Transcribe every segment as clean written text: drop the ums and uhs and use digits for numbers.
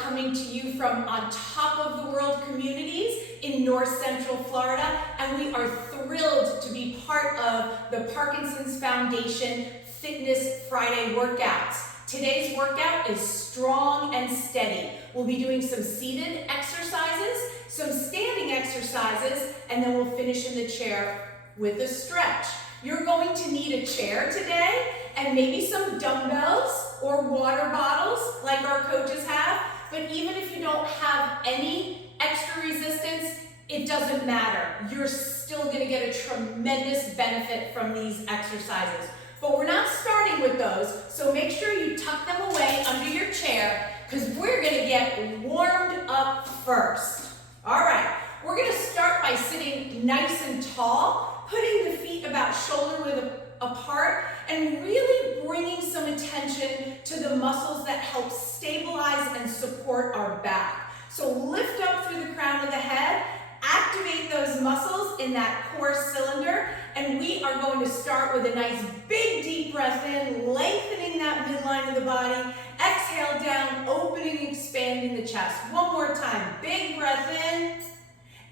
coming to you from on top of the world communities in North Central Florida, and we are thrilled to be part of the Parkinson's Foundation Fitness Friday workouts. Today's workout is strong and steady. We'll be doing some seated exercises, some standing exercises, and then we'll finish in the chair with a stretch. You're going to need a chair today and maybe some dumbbells or water bottles like our coaches have, but even if you don't have any extra resistance, it doesn't matter. You're still going to get a tremendous benefit from these exercises. But we're not starting with those, so make sure you tuck them away under your chair because we're going to get warmed up first. All right, we're going to start by sitting nice and tall, putting the feet about shoulder width apart, and really bringing some attention to the muscles that help stabilize and support our back. So lift up through the crown of the head, activate those muscles in that core cylinder, and we are going to start with a nice big deep breath in, lengthening that midline of the body. Exhale down, opening and expanding the chest. One more time, big breath in,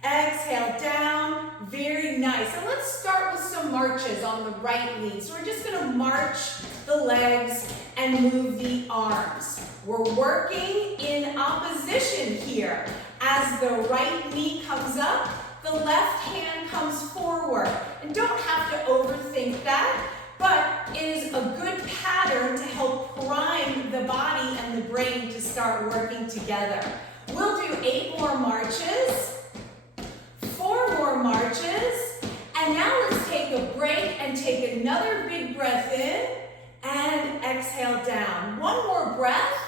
exhale down, very nice. And let's start with some marches on the right knee. So we're just gonna march the legs and move the arms. We're working in opposition here. As the right knee comes up, the left hand comes forward. And don't have to overthink that, but it is a good pattern to help prime the body and the brain to start working together. We'll do 8 more marches, 4 more marches, and now let's take a break and take another big breath in and exhale down. One more breath.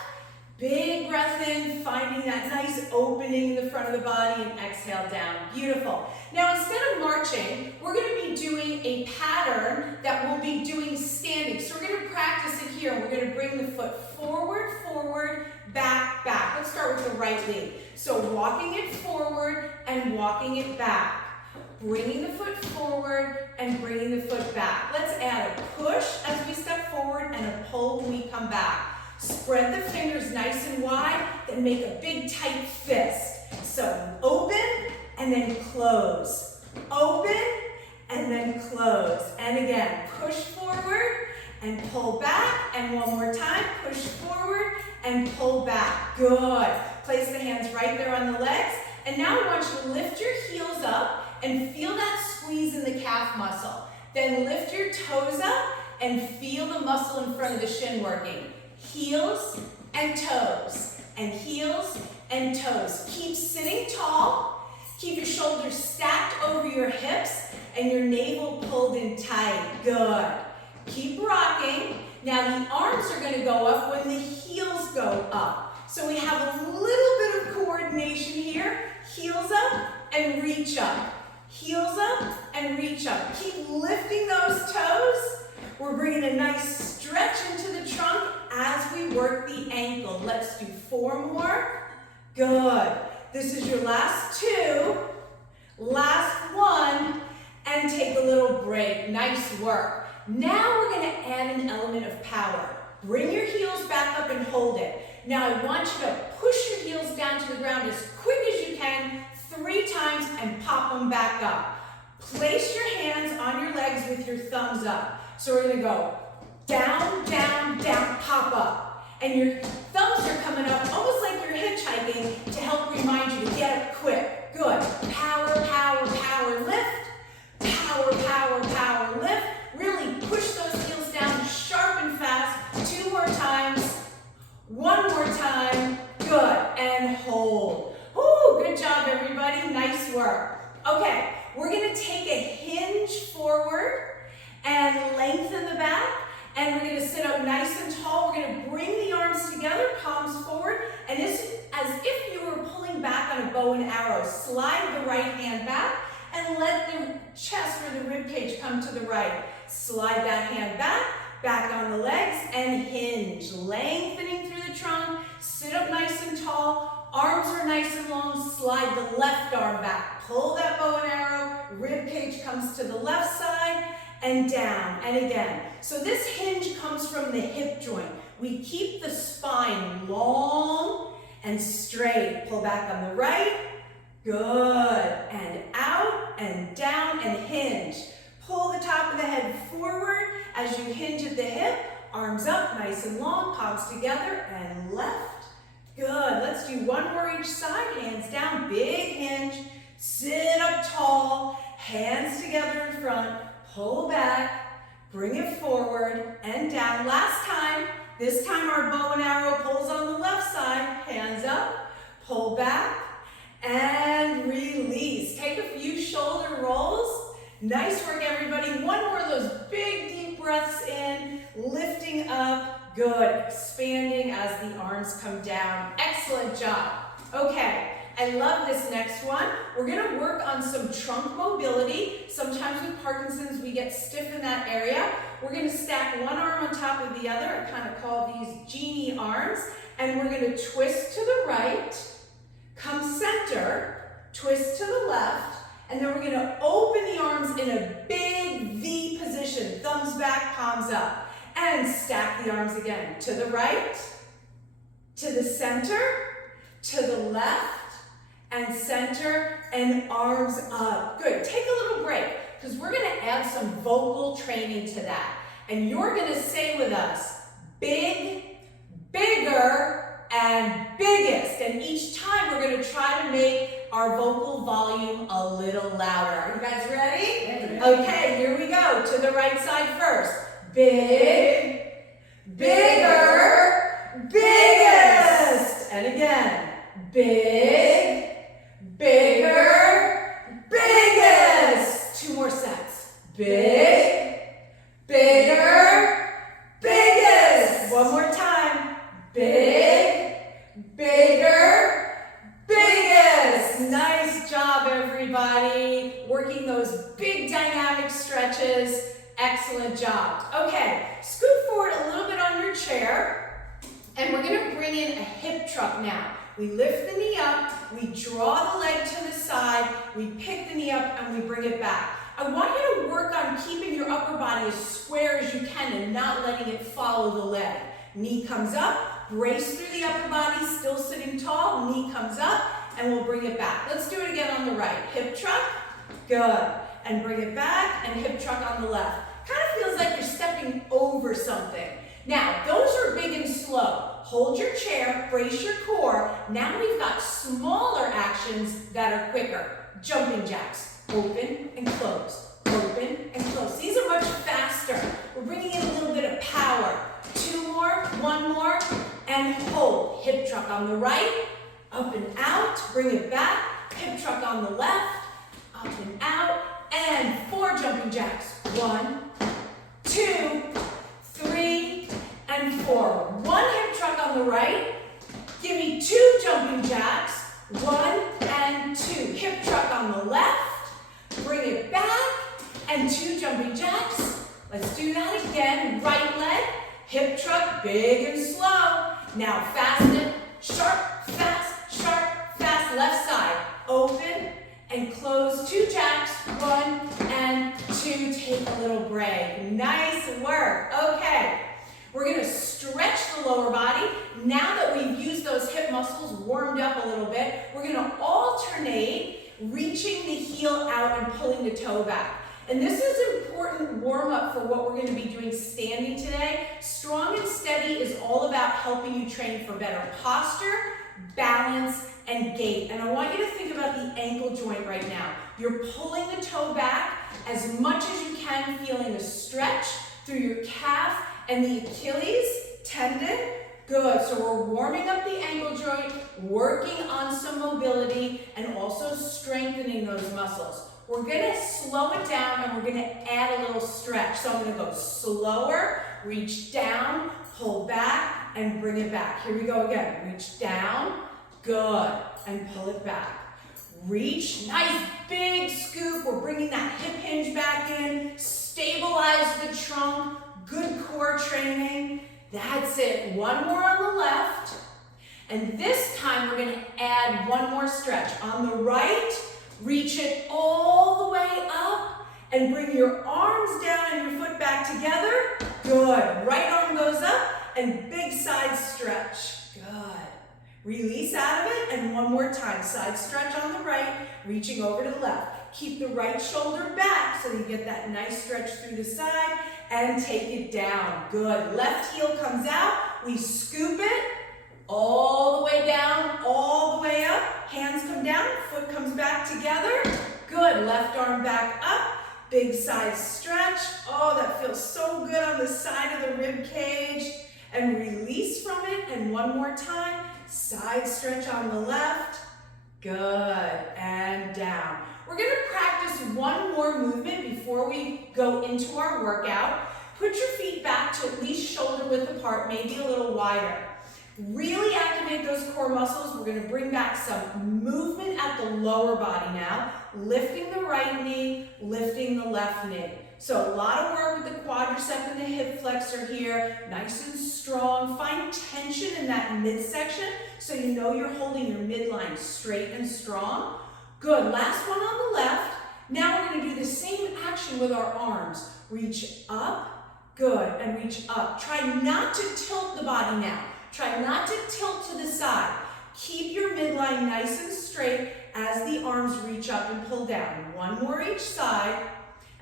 Big breath in, finding that nice opening in the front of the body, and exhale down. Beautiful. Now instead of marching, we're going to be doing a pattern that we'll be doing standing. So we're going to practice it here. We're going to bring the foot forward, forward, back, back. Let's start with the right leg. So walking it forward and walking it back. Bringing the foot forward and bringing the foot back. Let's add a push as we step forward and a pull when we come back. Spread the fingers nice and wide, then make a big tight fist. So open and then close. Open and then close. And again, push forward and pull back. And one more time, push forward and pull back. Good. Place the hands right there on the legs. And now I want you to lift your heels up and feel that squeeze in the calf muscle. Then lift your toes up and feel the muscle in front of the shin working. Heels and toes, and heels and toes. Keep sitting tall. Keep your shoulders stacked over your hips and your navel pulled in tight. Good. Keep rocking. Now the arms are going to go up when the heels go up. So we have a little bit of coordination here. Heels up and reach up. Heels up and reach up. Keep lifting those toes. We're bringing a nice stretch into the trunk as we work the ankle. Let's do 4 more. Good. This is your last 2. Last 1. And take a little break. Nice work. Now we're going to add an element of power. Bring your heels back up and hold it. Now I want you to push your heels down to the ground as quick as you can 3 times and pop them back up. Place your hands on your legs with your thumbs up. So we're going to go down, down, down, pop up. And your thumbs are coming up almost like you're hitchhiking to help remind you to get up quick. Good. Power, power, power, lift. Power, power, power, lift. Really push those heels down sharp and fast. 2 more times. 1 more time. Good. And hold. Ooh, good job, everybody. Nice work. Okay, we're going to take a hinge forward and lengthen the back, and we're going to sit up nice and tall. We're going to bring the arms together, palms forward, and it's as if you were pulling back on a bow and arrow. Slide the right hand back and let the chest or the rib cage come to the right. Slide that hand back, back on the legs, and hinge. Lengthening through the trunk, sit up nice and tall, arms are nice and long, slide the left arm back. Pull that bow and arrow, rib cage comes to the left side, and down, and again. So this hinge comes from the hip joint. We keep the spine long and straight. Pull back on the right. Good. And out and down and hinge. Pull the top of the head forward as you hinge at the hip. Arms up, nice and long, palms together, and left. Good. Let's do one more each side. Hands down, big hinge. Sit up tall, hands together in front. Pull back, bring it forward and down. Last time. This time our bow and arrow pulls on the left side. Hands up, pull back, and release. Take a few shoulder rolls. Nice work, everybody. One more of those big, deep breaths in, lifting up. Good. Expanding as the arms come down. Excellent job. Okay. I love this next one. We're going to work on some trunk mobility. Sometimes with Parkinson's, we get stiff in that area. We're going to stack one arm on top of the other. I kind of call these genie arms. And we're going to twist to the right, come center, twist to the left, and then we're going to open the arms in a big V position. Thumbs back, palms up. And stack the arms again. To the right, to the center, to the left, and center, and arms up. Good. Take a little break, because we're going to add some vocal training to that. And you're going to say with us, big, bigger, and biggest. And each time we're going to try to make our vocal volume a little louder. Are you guys ready? Okay, here we go. To the right side first. Big, bigger, biggest. And again, big, bigger, biggest. Two more sets. Big, bigger, biggest. One more time. Big, bigger, biggest. Nice job, everybody. Working those big dynamic stretches. Excellent job. Okay, scoot forward a little bit on your chair, and we're going to bring in a hip truck now. We lift the knee up, we draw the leg to the side, we pick the knee up, and we bring it back. I want you to work on keeping your upper body as square as you can and not letting it follow the leg. Knee comes up, brace through the upper body, still sitting tall, knee comes up, and we'll bring it back. Let's do it again on the right. Hip truck, good. And bring it back, and hip truck on the left. Kind of feels like you're stepping over something. Now, those are big and slow. Hold your chair, brace your core. Now we've got smaller actions that are quicker. Jumping jacks, open and close, open and close. These are much faster. We're bringing in a little bit of power. Two more, one more, and hold. Hip truck on the right, up and out, bring it back. Hip truck on the left, up and out, and 4 jumping jacks. 1, 2, 3, and 4. 1 hip truck on the right. Give me 2 jumping jacks. 1 and 2. Hip truck on the left. Bring it back. And 2 jumping jacks. Let's do that again. Right leg. Hip truck, big and slow. Now fast and sharp, fast, left side. Open and close. 2 jacks. 1 and 2. Take a little break. Nice work. Okay. We're going to stretch the lower body. Now that we've used those hip muscles, warmed up a little bit, we're going to alternate reaching the heel out and pulling the toe back. And this is an important warm-up for what we're going to be doing standing today. Strong and steady is all about helping you train for better posture, balance, and gait. And I want you to think about the ankle joint right now. You're pulling the toe back as much as you can, feeling a stretch through your calf and the Achilles tendon. Good. So we're warming up the ankle joint, working on some mobility, and also strengthening those muscles. We're going to slow it down, and we're going to add a little stretch. So I'm going to go slower, reach down, pull back, and bring it back. Here we go again. Reach down. Good. And pull it back. Reach. Nice big scoop. We're bringing that hip hinge back in. Stabilize the trunk. Good core training. That's it. One more on the left. And this time we're going to add one more stretch. On the right, reach it all the way up and bring your arms down and your foot back together. Good. Right arm goes up and big side stretch. Good. Release out of it, and one more time. Side stretch on the right, reaching over to the left. Keep the right shoulder back so you get that nice stretch through the side, and take it down. Good. Left heel comes out. We scoop it all the way down, all the way up. Hands come down, foot comes back together. Good. Left arm back up. Big side stretch. Oh, that feels so good on the side of the rib cage. And release from it, and one more time. Side stretch on the left. Good. And down. We're going to practice one more movement before we go into our workout. Put your feet back to at least shoulder width apart, maybe a little wider. Really activate those core muscles. We're going to bring back some movement at the lower body now. Lifting the right knee, lifting the left knee. So a lot of work with the quadricep and the hip flexor here. Nice and strong. Find tension in that midsection so you know you're holding your midline straight and strong. Good. Last one on the left. Now we're going to do the same action with our arms. Reach up. Good. And reach up. Try not to tilt the body now. Try not to tilt to the side. Keep your midline nice and straight as the arms reach up and pull down. One more each side.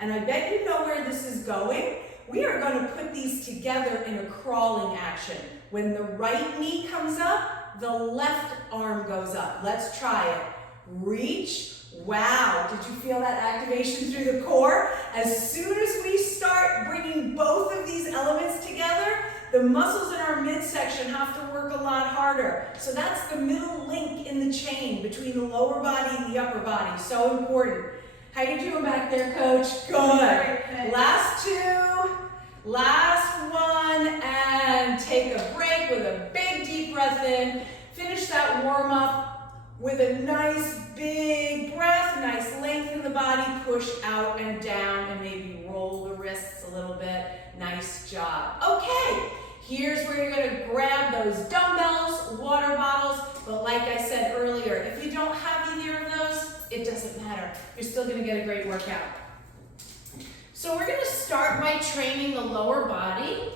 And I bet you know where this is going. We are going to put these together in a crawling action. When the right knee comes up, the left arm goes up. Let's try it. Reach. Wow, did you feel that activation through the core? As soon as we start bringing both of these elements together, the muscles in our midsection have to work a lot harder. So that's the middle link in the chain between the lower body and the upper body. So important. How you doing back there, Coach? Good. Last two, last one, and take a break with a big deep breath in. Finish that warm up with a nice big breath, nice length in the body, push out and down, and maybe roll the wrists a little bit. Nice job. Okay, here's where you're gonna grab those dumbbells, water bottles, but like I said earlier, if you don't have either of those, it doesn't matter. You're still gonna get a great workout. So we're gonna start by training the lower body.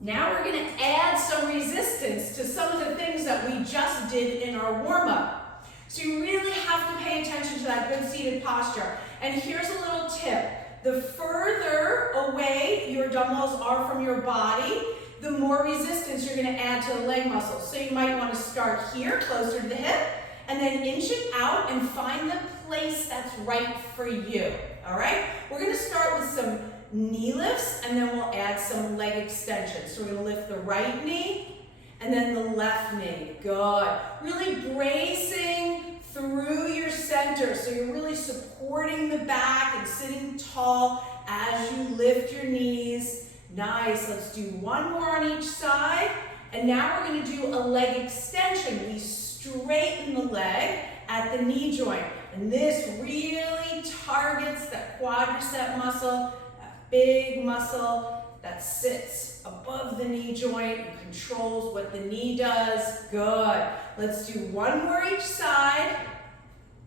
Now we're gonna add some resistance to some of the things that we just did in our warm-up. So you really have to pay attention to that good seated posture. And here's a little tip. The further away your dumbbells are from your body, the more resistance you're gonna add to the leg muscles. So you might wanna start here, closer to the hip, and then inch it out and find the place that's right for you, all right? We're gonna start with some knee lifts, and then we'll add some leg extensions. So we're gonna lift the right knee, and then the left knee. Good. Really bracing through your center, so you're really supporting the back and sitting tall as you lift your knees. Nice. Let's do one more on each side, and now we're gonna do a leg extension. We straighten the leg at the knee joint, and this really targets that quadricep muscle, that big muscle that sits above the knee joint and controls what the knee does. Good. Let's do one more each side.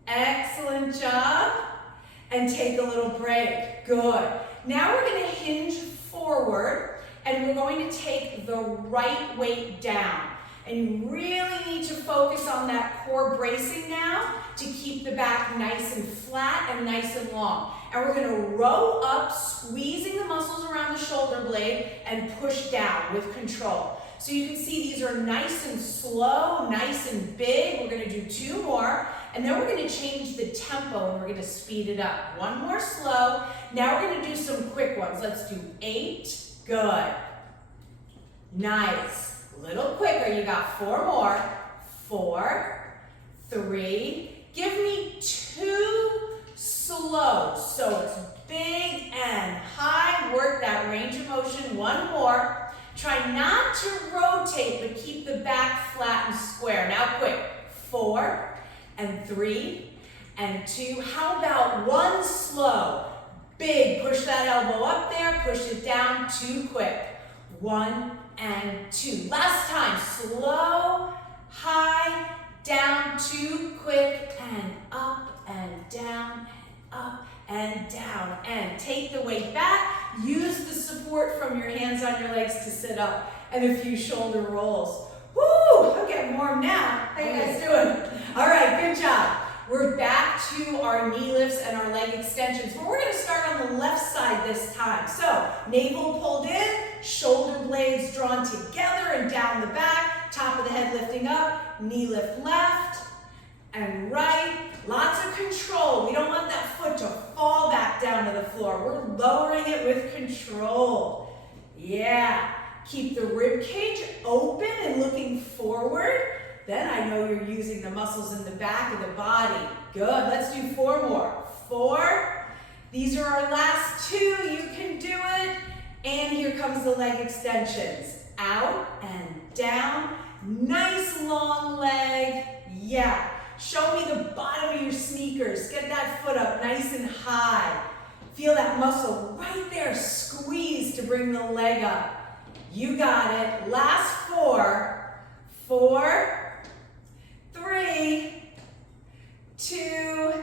Excellent job. And take a little break. Good. Now we're going to hinge forward, and we're going to take the right weight down. And you really need to focus on that core bracing now to keep the back nice and flat and nice and long. And we're going to row up, squeezing the muscles around the shoulder blade and push down with control. So you can see these are nice and slow, nice and big. We're going to do two more, and then we're going to change the tempo and we're going to speed it up. One more slow. Now we're going to do some quick ones. Let's do 8. Good. Nice. A little quicker. You got 4 more. 4, 3. Give me 2 slow. So it's big and high. Work that range of motion. 1 more. Try not to rotate, but keep the back flat and square. Now quick. 4 and 3 and 2. How about 1 slow? Big. Push that elbow up there. Push it down. 2 quick. 1 and 2. Last time. Slow, high, down, 2 quick, and up and down and up and down. And take the weight back. Use the support from your hands on your legs to sit up, and a few shoulder rolls. Woo, I'm getting warm now. How you guys doing? All right, good job. We're back to our knee lifts and our leg extensions, but we're going to start on the left side this time. So, navel pulled in, shoulder blades drawn together and down the back, top of the head lifting up, knee lift left and right. Lots of control. We don't want that foot to fall back down to the floor. We're lowering it with control. Yeah. Keep the rib cage open and looking forward. Then I know you're using the muscles in the back of the body. Good. Let's do 4 more. 4. These are our last 2. You can do it. And here comes the leg extensions. Out and down. Nice long leg. Yeah. Show me the bottom of your sneakers. Get that foot up nice and high. Feel that muscle right there. Squeeze to bring the leg up. You got it. Last 4. 4, 3, 2,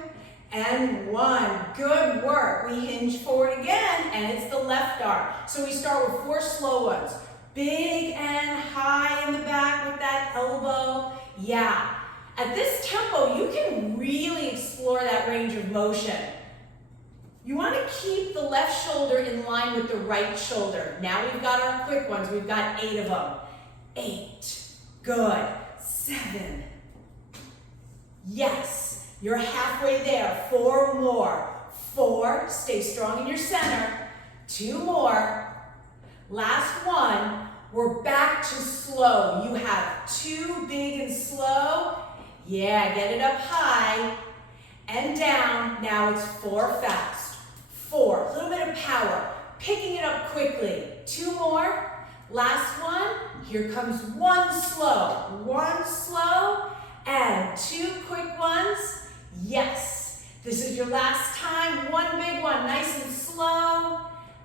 and 1. Good work. We hinge forward again, and it's the left arm. So we start with 4 slow ones. Big and high in the back with that elbow. Yeah. At this tempo, you can really explore that range of motion. You want to keep the left shoulder in line with the right shoulder. Now we've got our quick ones. We've got 8 of them. 8. Good. 7. Yes. You're halfway there. 4 more. 4. Stay strong in your center. 2 more. Last 1. We're back to slow. You have 2 big and slow. Yeah, get it up high and down. Now it's 4 fast. 4, a little bit of power. Picking it up quickly. 2 more. Last 1. Here comes 1 slow. 1 slow and 2 quick ones. Yes. This is your last time. 1 big one, nice and slow.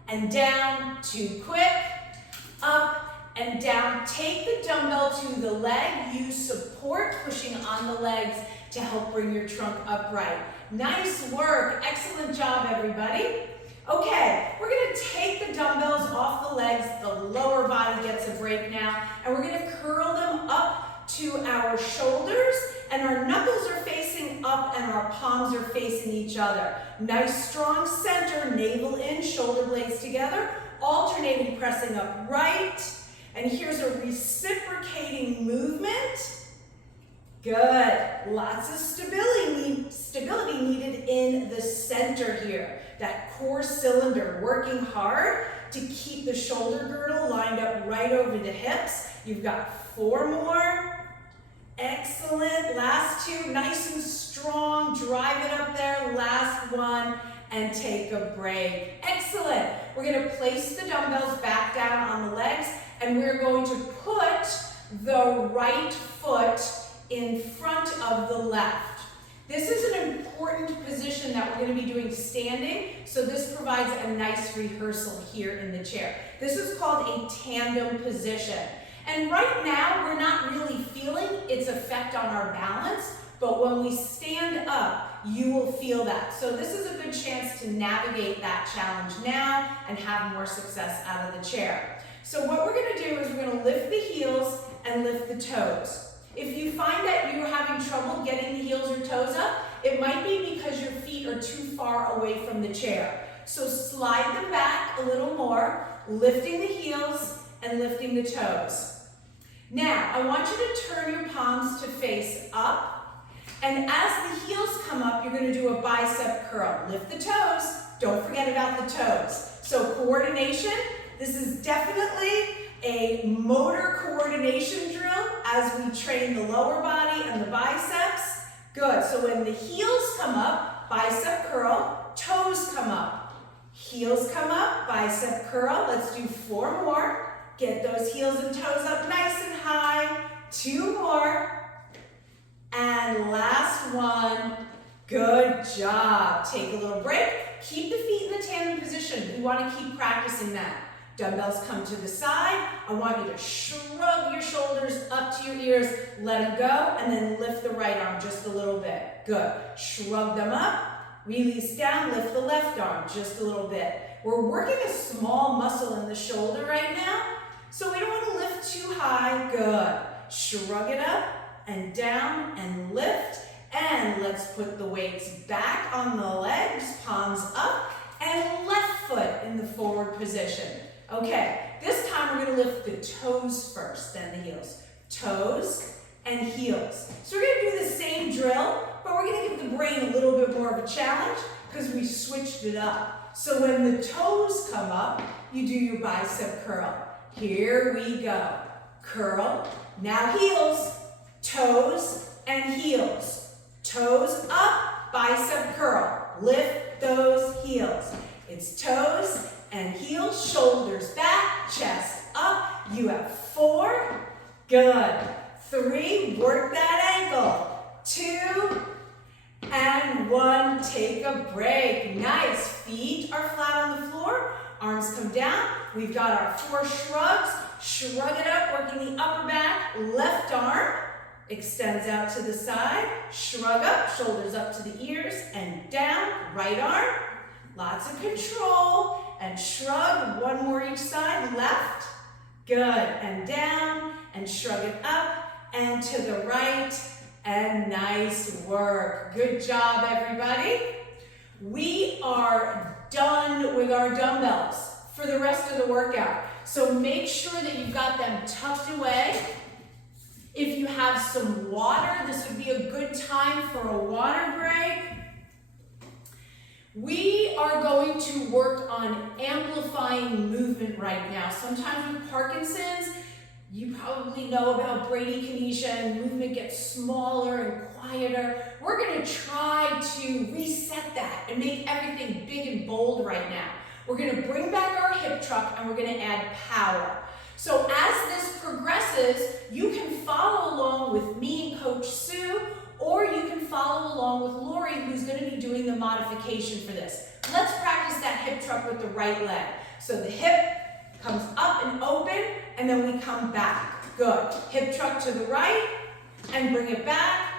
And down, 2 quick. Up and down. Take the dumbbell to the leg. Use support, pushing on the legs to help bring your trunk upright. Nice work. Excellent job, everybody. Okay, we're going to take the dumbbells off the legs. The lower body gets a break now. And we're going to curl them up to our shoulders. And our knuckles are facing up and our palms are facing each other. Nice strong center, navel in, shoulder blades together. Alternating pressing up right. And here's a reciprocating movement. Good. Lots of stability needed in the center here. That core cylinder working hard to keep the shoulder girdle lined up right over the hips. You've got 4 more. Excellent. Last 2. Nice and strong. Drive it up there. Last 1. And take a break. Excellent. We're going to place the dumbbells back down on the legs. And we're going to put the right foot in front of the left. This is an important position that we're going to be doing standing, so this provides a nice rehearsal here in the chair. This is called a tandem position. And right now, we're not really feeling its effect on our balance, but when we stand up, you will feel that. So this is a good chance to navigate that challenge now and have more success out of the chair. So what we're going to do is we're going to lift the heels and lift the toes. If you find that you're having trouble getting the heels or toes up, it might be because your feet are too far away from the chair. So slide them back a little more, lifting the heels and lifting the toes. Now, I want you to turn your palms to face up. And as the heels come up, you're going to do a bicep curl. Lift the toes. Don't forget about the toes. So coordination. This is definitely a motor coordination drill as we train the lower body and the biceps. Good. So when the heels come up, bicep curl, toes come up. Heels come up, bicep curl. Let's do 4 more. Get those heels and toes up nice and high. 2 more. And last 1. Good job. Take a little break. Keep the feet in the tandem position. We want to keep practicing that. Dumbbells come to the side. I want you to shrug your shoulders up to your ears, let them go, and then lift the right arm just a little bit. Good. Shrug them up, release down, lift the left arm just a little bit. We're working a small muscle in the shoulder right now, so we don't want to lift too high. Good. Shrug it up and down and lift. And let's put the weights back on the legs, palms up, and left foot in the forward position. Okay, this time we're going to lift the toes first, then the heels. Toes and heels. So we're going to do the same drill, but we're going to give the brain a little bit more of a challenge because we switched it up. So when the toes come up, you do your bicep curl. Here we go. Curl. Now heels, toes, and heels. Toes up, bicep curl. Lift those heels. It's toes and heels, shoulders back, chest up. You have 4. Good. 3, work that ankle. 2, and 1, take a break. Nice. Feet are flat on the floor. Arms come down. We've got our 4 shrugs. Shrug it up, working the upper back. Left arm extends out to the side. Shrug up, shoulders up to the ears and down. Right arm. Lots of control. And shrug. 1 more each side. Left. Good. And down. And shrug it up. And to the right. And nice work. Good job, everybody. We are done with our dumbbells for the rest of the workout. So make sure that you've got them tucked away. If you have some water, this would be a good time for a water break. We are going to work on amplifying movement right now. Sometimes with Parkinson's, you probably know about bradykinesia and movement gets smaller and quieter. We're going to try to reset that and make everything big and bold right now. We're going to bring back our hip truck and we're going to add power. So as this progresses, you can follow along with me and Coach Sue, or you can follow along with Lori, who's going to be doing the modification for this. Let's practice that hip truck with the right leg. So the hip comes up and open, and then we come back. Good. Hip truck to the right, and bring it back.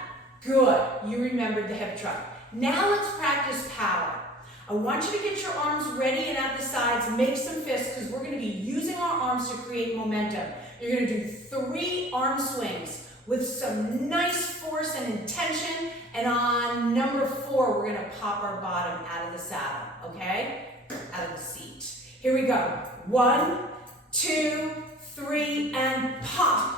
Good. You remembered the hip truck. Now let's practice power. I want you to get your arms ready and at the sides. Make some fists, because we're going to be using our arms to create momentum. You're going to do 3 arm swings with some nice force and intention. And on number 4, we're going to pop our bottom out of the saddle, okay? Out of the seat. Here we go. 1, 2, 3, and pop.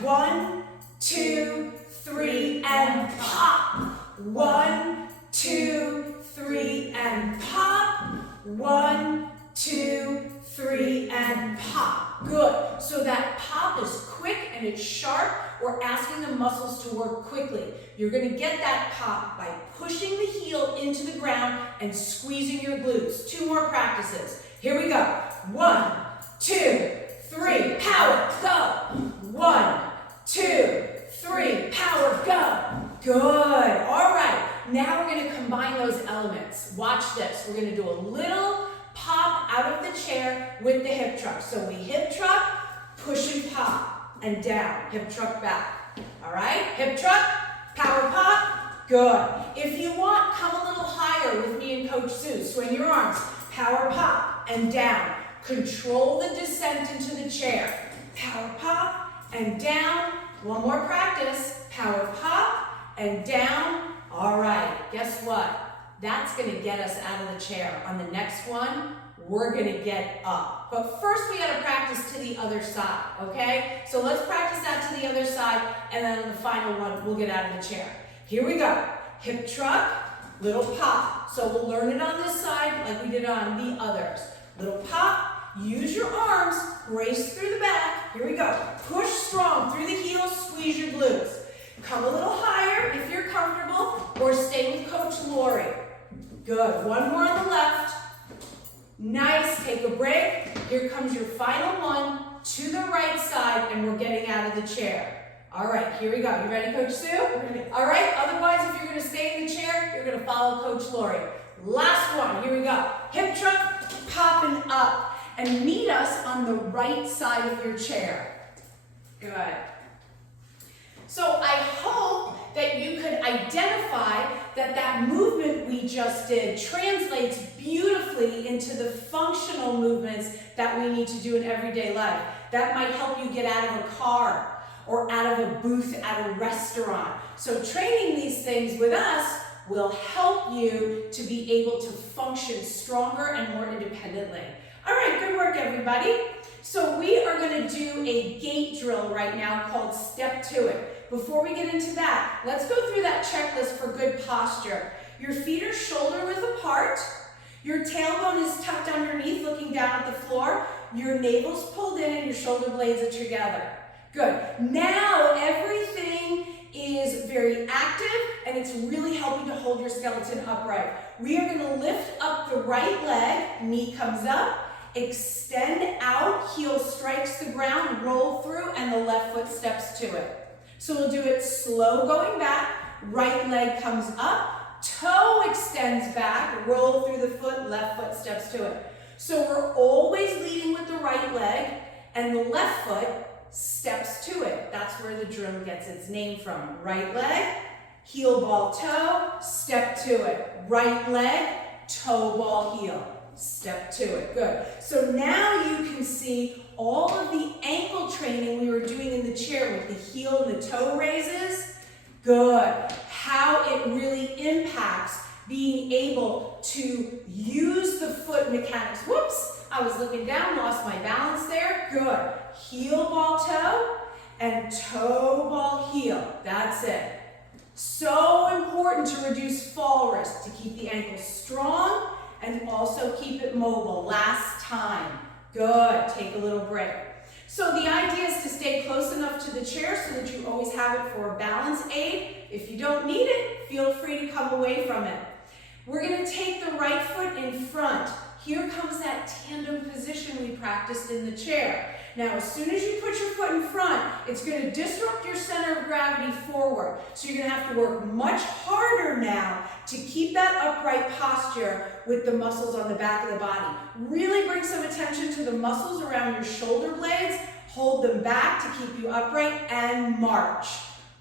1, 2, 3, and pop. 1, 2, 3, and pop. 1, 2, 3, and pop. Good. So that pop is quick and it's sharp. We're asking the muscles to work quickly. You're going to get that pop by pushing the heel into the ground and squeezing your glutes. 2 more practices. Here we go. 1, 2, 3, power, go. 1, 2, 3, power, go. Good. All right. Now we're going to combine those elements. Watch this. We're going to do a little pop out of the chair with the hip truck. So we hip truck, push and pop, and down. Hip truck back. All right? Hip truck, power pop. Good. If you want, come a little higher with me and Coach Sue. Swing your arms. Power pop and down. Control the descent into the chair. Power pop and down. 1 more practice. Power pop and down. All right, guess what? That's going to get us out of the chair. On the next one, we're going to get up. But first, we got to practice to the other side, okay? So let's practice that to the other side, and then on the final one, we'll get out of the chair. Here we go. Hip truck, little pop. So we'll learn it on this side like we did on the others. Little pop, use your arms, brace through the back. Here we go. Push strong through the heels, squeeze your glutes. Come a little higher if you're comfortable, or stay with Coach Lori. Good. 1 more on the left. Nice. Take a break. Here comes your final one to the right side, and we're getting out of the chair. All right, here we go. You ready, Coach Sue? Ready. All right. Otherwise, if you're going to stay in the chair, you're going to follow Coach Lori. Last one. Here we go. Hip truck, popping up. And meet us on the right side of your chair. Good. So I hope that you could identify that that movement we just did translates beautifully into the functional movements that we need to do in everyday life. That might help you get out of a car, or out of a booth at a restaurant. So training these things with us will help you to be able to function stronger and more independently. All right, good work, everybody. So we are going to do a gait drill right now called Step to It. Before we get into that, let's go through that checklist for good posture. Your feet are shoulder width apart. Your tailbone is tucked underneath, looking down at the floor. Your navel's pulled in and your shoulder blades are together. Good. Now everything is very active and it's really helping to hold your skeleton upright. We are going to lift up the right leg, knee comes up, extend out, heel strikes the ground, roll through, and the left foot steps to it. So we'll do it slow going back, right leg comes up, toe extends back, roll through the foot, left foot steps to it. So we're always leading with the right leg and the left foot steps to it. That's where the drill gets its name from. Right leg, heel ball toe, step to it. Right leg, toe ball heel, step to it. Good. So now you can see all of the ankle training we were doing in the chair with the heel and the toe raises. Good. How it really impacts being able to use the foot mechanics. Whoops, I was looking down, lost my balance there. Good. Heel ball toe and toe ball heel. That's it. So important to reduce fall risk, to keep the ankle strong and also keep it mobile. Last time. Good. Take a little break. So the idea is to stay close enough to the chair so that you always have it for a balance aid. If you don't need it, feel free to come away from it. We're going to take the right foot in front. Here comes that tandem position we practiced in the chair. Now, as soon as you put your foot in front, it's going to disrupt your center of gravity forward. So you're going to have to work much harder now to keep that upright posture with the muscles on the back of the body. Really bring some attention to the muscles around your shoulder blades. Hold them back to keep you upright and march.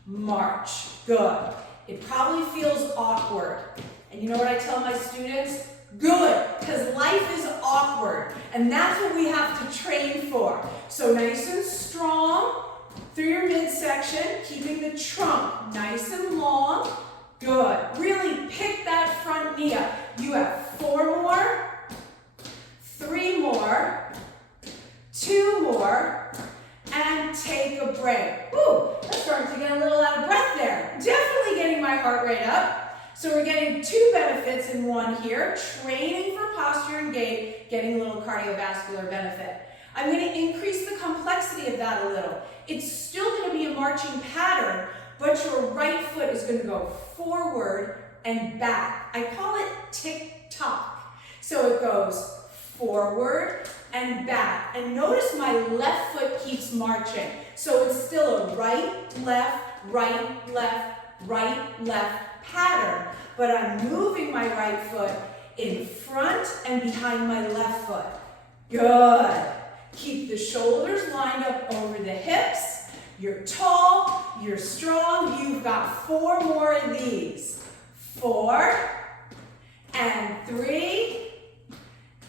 March. Good. It probably feels awkward. And you know what I tell my students? Good, because life is awkward, and that's what we have to train for. So nice and strong through your midsection, keeping the trunk nice and long. Good. Really pick that front knee up. You have 4 more, 3 more, 2 more, and take a break. Woo, I'm starting to get a little out of breath there. Definitely getting my heart rate up. So we're getting 2 benefits in one here, training for posture and gait, getting a little cardiovascular benefit. I'm going to increase the complexity of that a little. It's still going to be a marching pattern, but your right foot is going to go forward and back. I call it tick-tock. So it goes forward and back. And notice my left foot keeps marching. So it's still a right, left, pattern, but I'm moving my right foot in front and behind my left foot. Good. Keep the shoulders lined up over the hips. You're tall, you're strong. You've got 4 more of these. 4, and 3,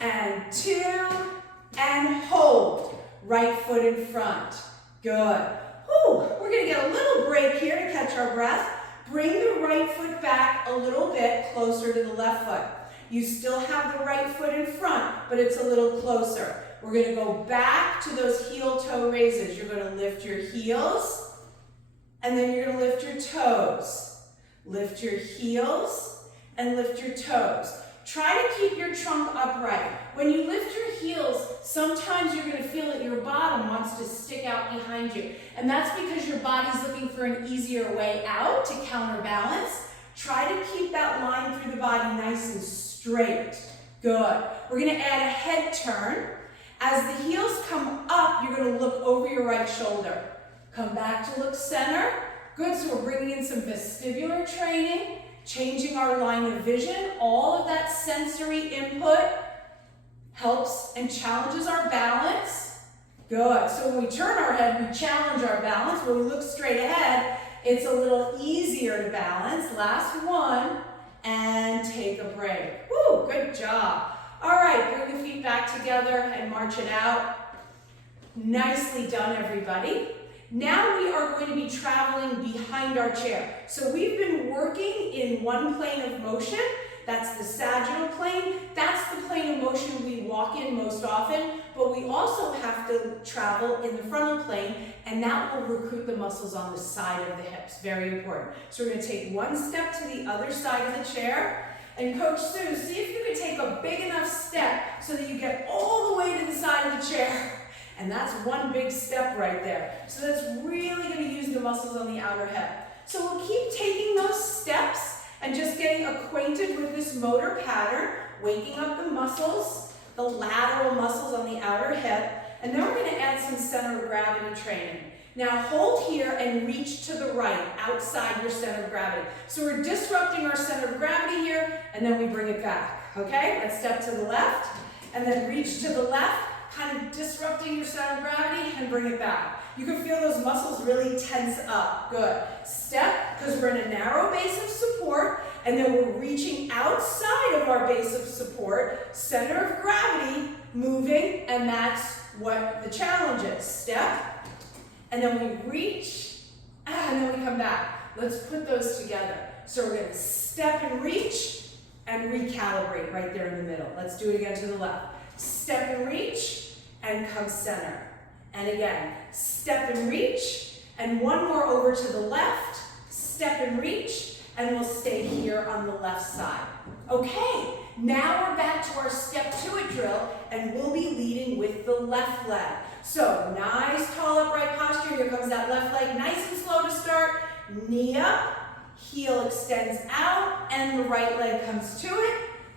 and 2, and hold. Right foot in front. Good. Whew, we're going to get a little break here to catch our breath. Bring the right foot back a little bit closer to the left foot. You still have the right foot in front, but it's a little closer. We're going to go back to those heel-toe raises. You're going to lift your heels, and then you're going to lift your toes. Lift your heels, and lift your toes. Try to keep your trunk upright. When you lift your heels, sometimes you're going to feel that your bottom wants to stick out behind you. And that's because your body's looking for an easier way out to counterbalance. Try to keep that line through the body nice and straight. Good. We're going to add a head turn. As the heels come up, you're going to look over your right shoulder. Come back to look center. Good. So we're bringing in some vestibular training. Changing our line of vision, all of that sensory input helps and challenges our balance. Good. So when we turn our head, we challenge our balance. When we look straight ahead, it's a little easier to balance. Last one, and take a break. Woo, good job. All right, bring the feet back together and march it out. Nicely done, everybody. Now we are going to be traveling behind our chair. So we've been working in one plane of motion. That's the sagittal plane. That's the plane of motion we walk in most often, but we also have to travel in the frontal plane, and that will recruit the muscles on the side of the hips. Very important. So we're going to take one step to the other side of the chair. And Coach Sue, see if you could take a big enough step so that you get all the way to the side of the chair. And that's one big step right there. So that's really going to use the muscles on the outer hip. So we'll keep taking those steps and just getting acquainted with this motor pattern, waking up the muscles, the lateral muscles on the outer hip, and then we're going to add some center of gravity training. Now hold here and reach to the right, outside your center of gravity. So we're disrupting our center of gravity here, and then we bring it back, okay? Let's step to the left, and then reach to the left, kind of disrupting your center of gravity, and bring it back. You can feel those muscles really tense up. Good. Step, because we're in a narrow base of support, and then we're reaching outside of our base of support, center of gravity moving, and that's what the challenge is. Step, and then we reach, and then we come back. Let's put those together. So we're going to step and reach, and recalibrate right there in the middle. Let's do it again to the left. Step and reach, and come center. And again, step and reach, and one more over to the left, step and reach, and we'll stay here on the left side. Okay, now we're back to our step to it drill, and we'll be leading with the left leg. So nice tall upright posture. Here comes that left leg, nice and slow to start. Knee up, heel extends out, and the right leg comes to it.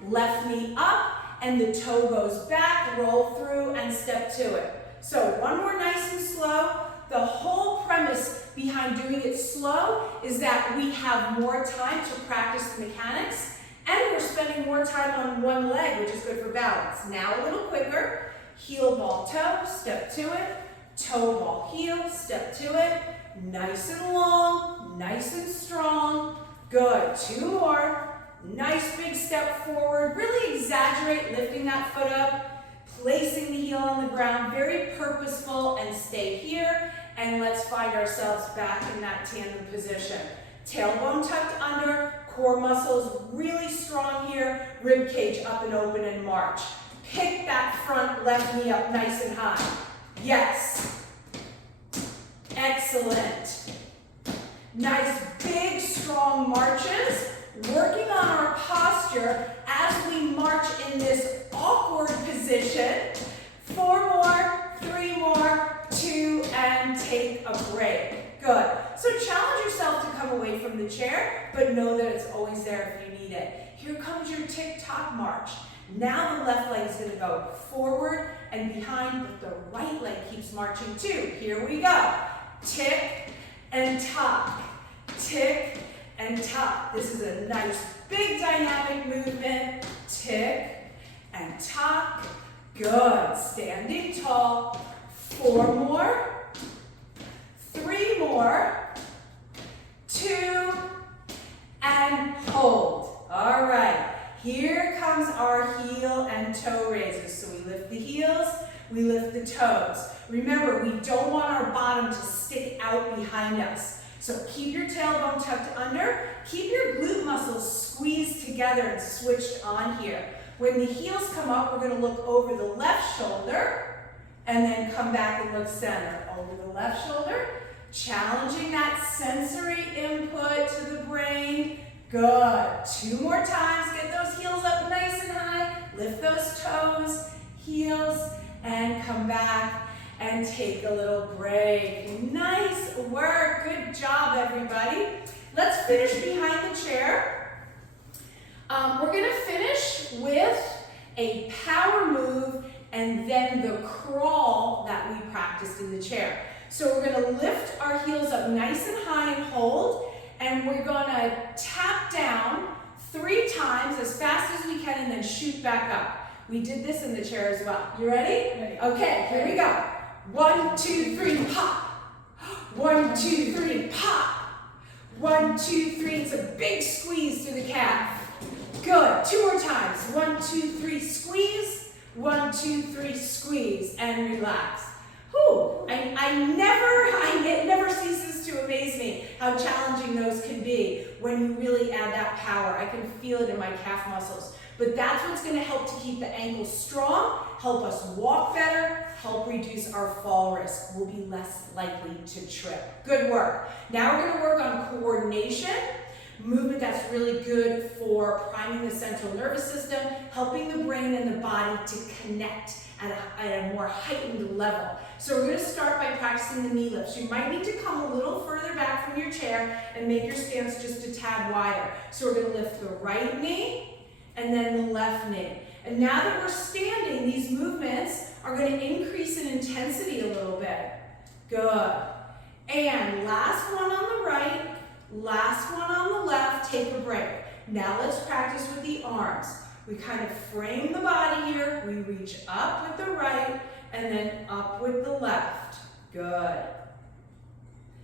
Left knee up, and the toe goes back, roll through, and step to it. So one more nice and slow. The whole premise behind doing it slow is that we have more time to practice the mechanics, and we're spending more time on one leg, which is good for balance. Now a little quicker. Heel, ball, toe, step to it. Toe, ball, heel, step to it. Nice and long, nice and strong. Good. Two more. Nice big step forward. Really exaggerate lifting that foot up. Placing the heel on the ground, very purposeful, and stay here, and let's find ourselves back in that tandem position. Tailbone tucked under, core muscles really strong here, rib cage up and open and march. Pick that front left knee up nice and high. Yes. Excellent. Nice big strong marches, working on our posture as we march in this awkward position. 4 more, 3 more, 2, and take a break. Good. So challenge yourself to come away from the chair, but know that it's always there if you need it. Here comes your tick-tock march. Now the left leg is going to go forward and behind, but the right leg keeps marching too. Here we go. Tick and tock. Tick and tock. This is a nice big dynamic movement. Tick and tock. Good. Standing tall. 4 more. 3 more. 2. And hold. All right. Here comes our heel and toe raises. So we lift the heels, we lift the toes. Remember, we don't want our bottom to stick out behind us. So keep your tailbone tucked under. Keep your glute muscles squeezed together and switched on here. When the heels come up, we're going to look over the left shoulder and then come back and look center. Over the left shoulder, challenging that sensory input to the brain. Good. 2 more times. Get those heels up nice and high. Lift those toes, heels, and come back and take a little break. Nice work. Good job, everybody. Let's finish behind the chair. We're going to finish with a power move and then the crawl that we practiced in the chair. So we're going to lift our heels up nice and high and hold. And we're going to tap down 3 times as fast as we can and then shoot back up. We did this in the chair as well. You ready? Ready. Okay, here we go. 1, 2, 3, pop. 1, 2, 3, pop. 1, 2, 3. It's a big squeeze through the calf. Good. 2 more times. 1, 2, 3, squeeze. 1, 2, 3, squeeze. And relax. Whew. it never ceases to amaze me how challenging those can be when you really add that power. I can feel it in my calf muscles. But that's what's going to help to keep the ankles strong, help us walk better, help reduce our fall risk. We'll be less likely to trip. Good work. Now we're going to work on coordination. Movement that's really good for priming the central nervous system, helping the brain and the body to connect at a more heightened level. So we're going to start by practicing the knee lifts. You might need to come a little further back from your chair and make your stance just a tad wider. So we're going to lift the right knee and then the left knee. And now that we're standing, these movements are going to increase in intensity a little bit. Good. And last one on the right, last one on the left, take a break. Now let's practice with the arms. We kind of frame the body here. We reach up with the right and then up with the left. Good.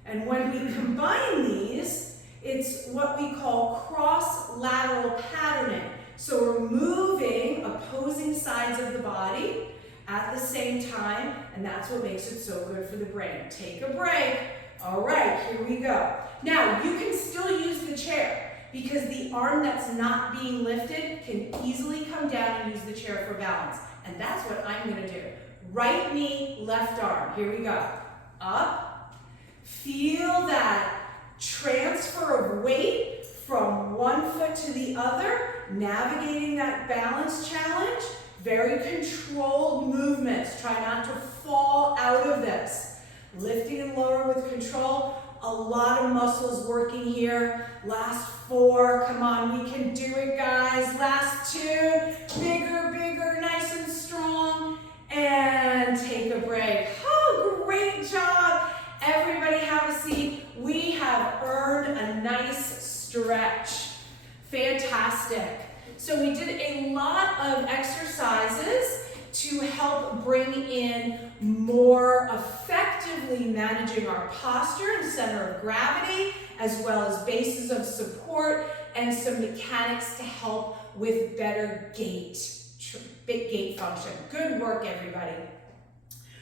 And when we combine these, it's what we call cross-lateral patterning. So we're moving opposing sides of the body at the same time, and that's what makes it so good for the brain. Take a break. All right, here we go. Now, you can still use the chair because the arm that's not being lifted can easily come down and use the chair for balance. And that's what I'm going to do. Right knee, left arm. Here we go. Up. Feel that transfer of weight from one foot to the other, navigating that balance challenge. Very controlled movements. Try not to fall out of this. Lifting and lower with control. A lot of muscles working here. Last 4. Come on, we can do it, guys. Last 2. Bigger, bigger, nice and strong. And take a break. Oh, great job. Everybody have a seat. We have earned a nice stretch. Fantastic. So we did a lot of exercises to help bring in more effectively managing our posture and center of gravity, as well as bases of support and some mechanics to help with better gait function. Good work, everybody.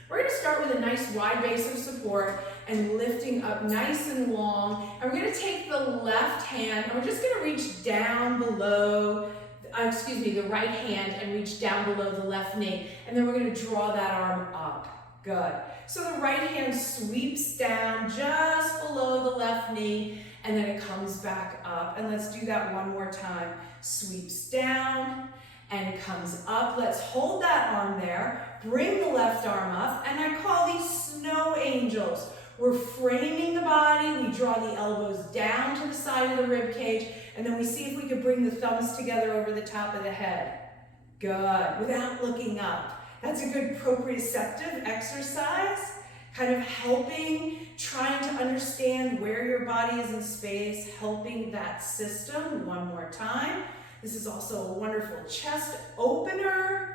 We're going to start with a nice wide base of support and lifting up nice and long. And we're going to take the left hand and we're just going to reach down below, the right hand and reach down below the left knee. And then we're going to draw that arm up. Good. So the right hand sweeps down just below the left knee and then it comes back up. And let's do that one more time. Sweeps down and comes up. Let's hold that arm there. Bring the left arm up. And I call these snow angels. We're framing the body. We draw the elbows down to the side of the rib cage. And then we see if we could bring the thumbs together over the top of the head. Good. Without looking up. That's a good proprioceptive exercise. Kind of helping, trying to understand where your body is in space, helping that system. One more time. This is also a wonderful chest opener.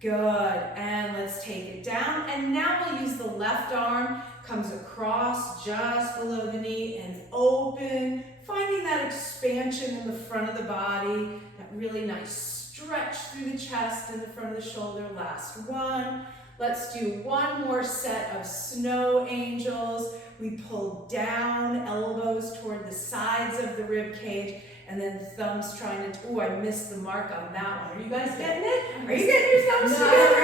Good. And let's take it down. And now we'll use the left arm. Comes across just below the knee and open. Finding that expansion in the front of the body. That really nice stretch through the chest and the front of the shoulder. Last one. Let's do one more set of snow angels. We pull down, elbows toward the sides of the rib cage. And then thumbs trying to, ooh, I missed the mark on that one. Are you guys getting it? Are you getting your thumbs together?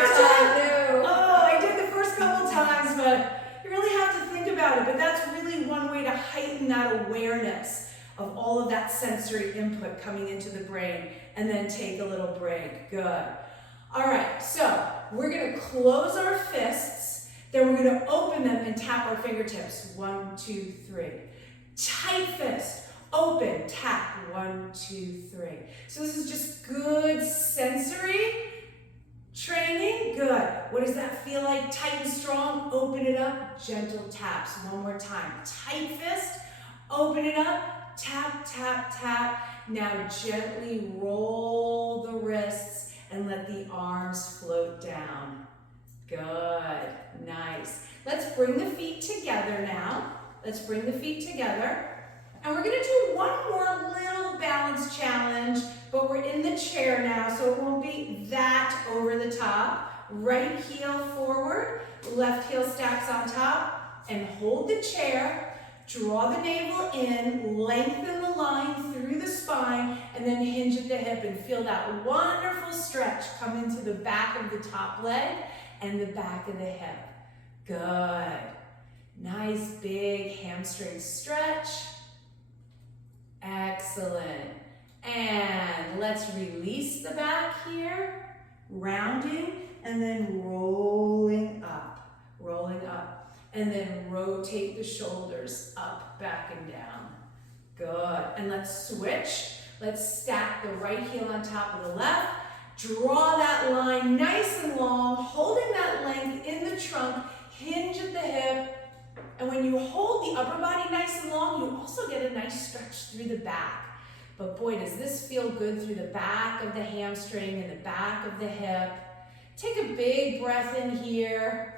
No. Oh, I did the first couple times, but you really have to think about it. But that's really one way to heighten that awareness of all of that sensory input coming into the brain. And then take a little break. Good. All right, so we're going to close our fists. Then we're going to open them and tap our fingertips. 1, 2, 3. Tight fist. Open, tap, 1, 2, 3. So this is just good sensory training. Good. What does that feel like? Tight and strong. Open it up. Gentle taps. One more time. Tight fist. Open it up. Tap, tap, tap. Now gently roll the wrists and let the arms float down. Good. Nice. Let's bring the feet together now. Let's bring the feet together. And we're going to do one more little balance challenge, but we're in the chair now, so it won't be that over the top. Right heel forward, Left heel stacks on top, and hold the chair. Draw the navel in, lengthen the line through the spine, and then hinge at the hip and feel that wonderful stretch come into the back of the top leg and the back of the hip. Good. Nice big hamstring stretch. Excellent. And let's release the back here, rounding, and then rolling up, and then rotate the shoulders up, back, and down. Good. And let's switch. Let's stack the right heel on top of the left. Draw that line nice and long, holding that length in the trunk, hinge at the hip. And when you hold the upper body nice and long, you also get a nice stretch through the back. But boy, does this feel good through the back of the hamstring and the back of the hip. Take a big breath in here.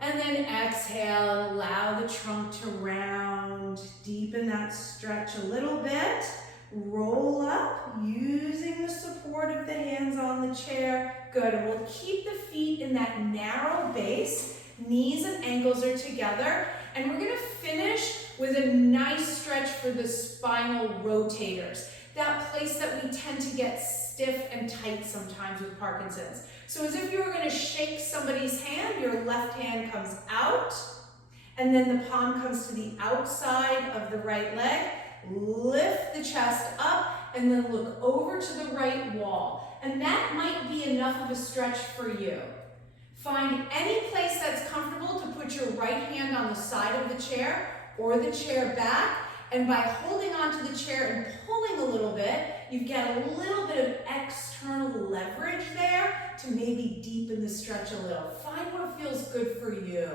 And then exhale and allow the trunk to round. Deepen that stretch a little bit. Roll up using the support of the hands on the chair. Good, and we'll keep the feet in that narrow base. Knees and ankles are together. And we're gonna finish with a nice stretch for the spinal rotators. That place that we tend to get stiff and tight sometimes with Parkinson's. So as if you were gonna shake somebody's hand, your left hand comes out, and then the palm comes to the outside of the right leg. Lift the chest up, and then look over to the right wall. And that might be enough of a stretch for you. Find any place that's comfortable to put your right hand on the side of the chair or the chair back, and by holding onto the chair and pulling a little bit, you get a little bit of external leverage there to maybe deepen the stretch a little. Find what feels good for you.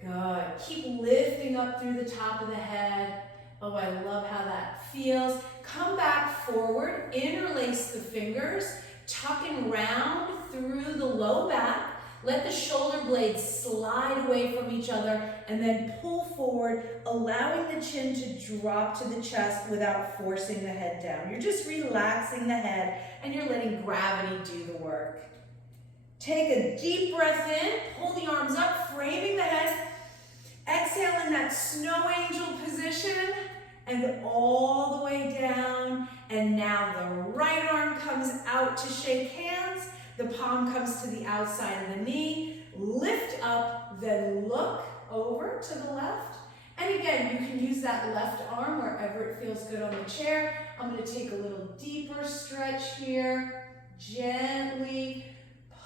Good. Keep lifting up through the top of the head. Oh, I love how that feels. Come back forward, interlace the fingers, tuck and round through the low back. Let the shoulder blades slide away from each other, and then pull forward, allowing the chin to drop to the chest without forcing the head down. You're just relaxing the head, and you're letting gravity do the work. Take a deep breath in, pull the arms up, framing the head. Exhale in that snow angel position, and all the way down. And now the right arm comes out to shake hands. The palm comes to the outside of the knee. Lift up, then look over to the left. And again, you can use that left arm wherever it feels good on the chair. I'm going to take a little deeper stretch here. Gently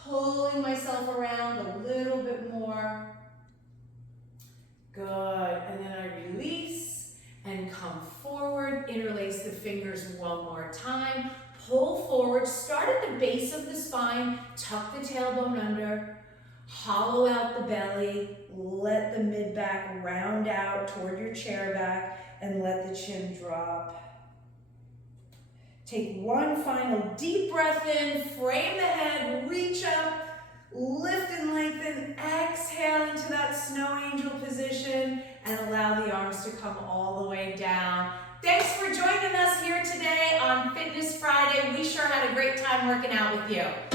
pulling myself around a little bit more. Good. And then I release and come forward. Interlace the fingers one more time. Pull forward. Start at the base of the spine. Tuck the tailbone under. Hollow out the belly. Let the mid-back round out toward your chair back, and let the chin drop. Take one final deep breath in. Frame the head. Reach up. Lift and lengthen, exhale into that snow angel position, and allow the arms to come all the way down. Thanks for joining us here today on Fitness Friday. We sure had a great time working out with you.